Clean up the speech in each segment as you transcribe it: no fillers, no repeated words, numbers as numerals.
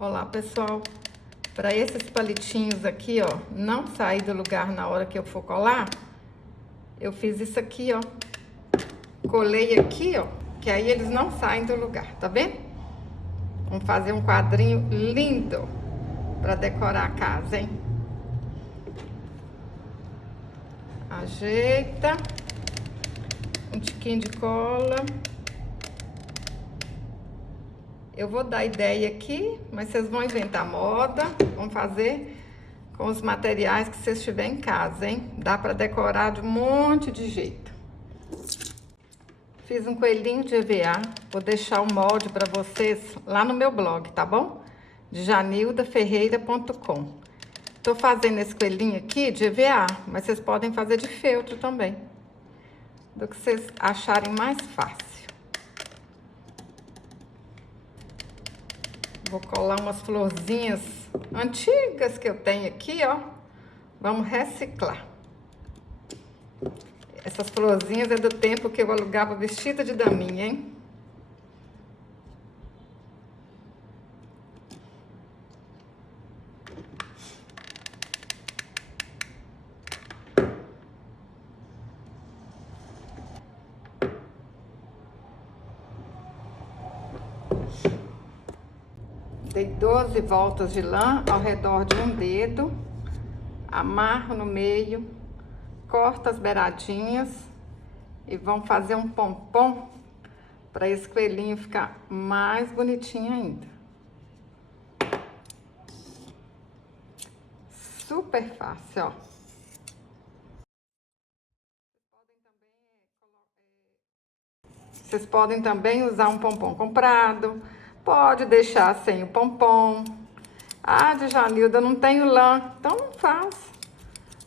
Olá, pessoal. Para esses palitinhos aqui, ó, não sair do lugar na hora que eu for colar, eu fiz isso aqui, ó. Colei aqui, ó, que aí eles não saem do lugar, tá vendo? Vamos fazer um quadrinho lindo para decorar a casa, hein? Ajeita. Um tiquinho de cola. Eu vou dar ideia aqui, mas vocês vão inventar moda, vão fazer com os materiais que vocês tiverem em casa, hein? Dá para decorar de um monte de jeito. Fiz um coelhinho de EVA, vou deixar o molde para vocês lá no meu blog, tá bom? janildaferreira.com. Tô fazendo esse coelhinho aqui de EVA, mas vocês podem fazer de feltro também, do que vocês acharem mais fácil. Vou colar umas florzinhas antigas que eu tenho aqui, ó. Vamos reciclar. Essas florzinhas é do tempo que eu alugava vestida de daminha, hein? Dei 12 voltas de lã ao redor de um dedo, amarro no meio, corto as beiradinhas e vamos fazer um pompom para esse coelhinho ficar mais bonitinho ainda. Super fácil, ó. Vocês podem também usar um pompom comprado. Pode deixar sem o pompom. Ah, Djanilda, não tenho lã. Então não faz.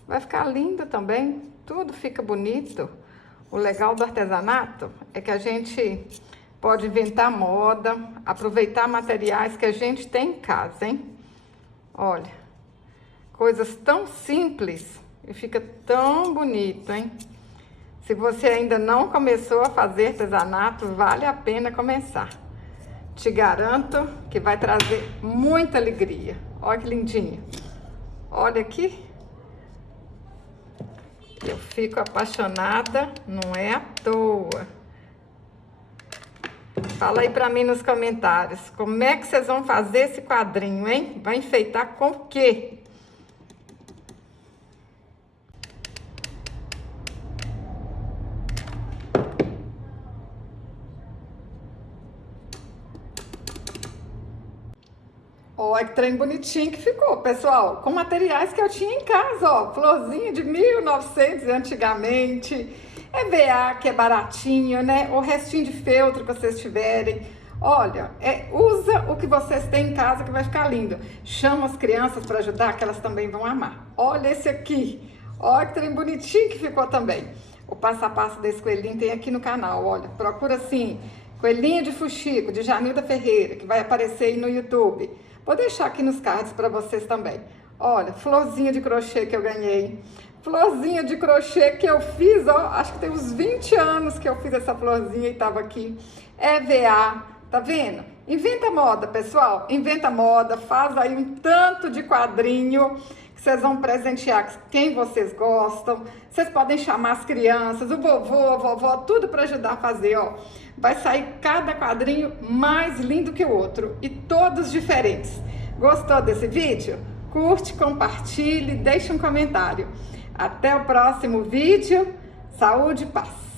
Vai ficar lindo também. Tudo fica bonito. O legal do artesanato é que a gente pode inventar moda, aproveitar materiais que a gente tem em casa, hein? Olha, coisas tão simples e fica tão bonito, hein? Se você ainda não começou a fazer artesanato, vale a pena começar. Te garanto que vai trazer muita alegria. Olha que lindinho. Olha aqui. Eu fico apaixonada, não é à toa. Fala aí pra mim nos comentários, como é que vocês vão fazer esse quadrinho, hein? Vai enfeitar com o quê? Olha que trem bonitinho que ficou, pessoal. Com materiais que eu tinha em casa, ó. Florzinha de 1900 antigamente. EVA, que é baratinho, né? O restinho de feltro que vocês tiverem. Olha, usa o que vocês têm em casa que vai ficar lindo. Chama as crianças para ajudar, que elas também vão amar. Olha esse aqui. Olha que trem bonitinho que ficou também. O passo a passo desse coelhinho tem aqui no canal, olha. Procura assim, Coelhinho de Fuxico, de Janilda Ferreira, que vai aparecer aí no YouTube. Vou deixar aqui nos cards para vocês também. Olha, florzinha de crochê que eu ganhei. Florzinha de crochê que eu fiz, ó. Acho que tem uns 20 anos que eu fiz essa florzinha e tava aqui. EVA, tá vendo? Inventa moda, pessoal. Inventa moda. Faz aí um tanto de quadrinho que vocês vão presentear quem vocês gostam. Vocês podem chamar as crianças, o vovô, a vovó, tudo para ajudar a fazer, ó. Vai sair cada quadrinho mais lindo que o outro e todos diferentes. Gostou desse vídeo? Curte, compartilhe, deixe um comentário. Até o próximo vídeo. Saúde e paz!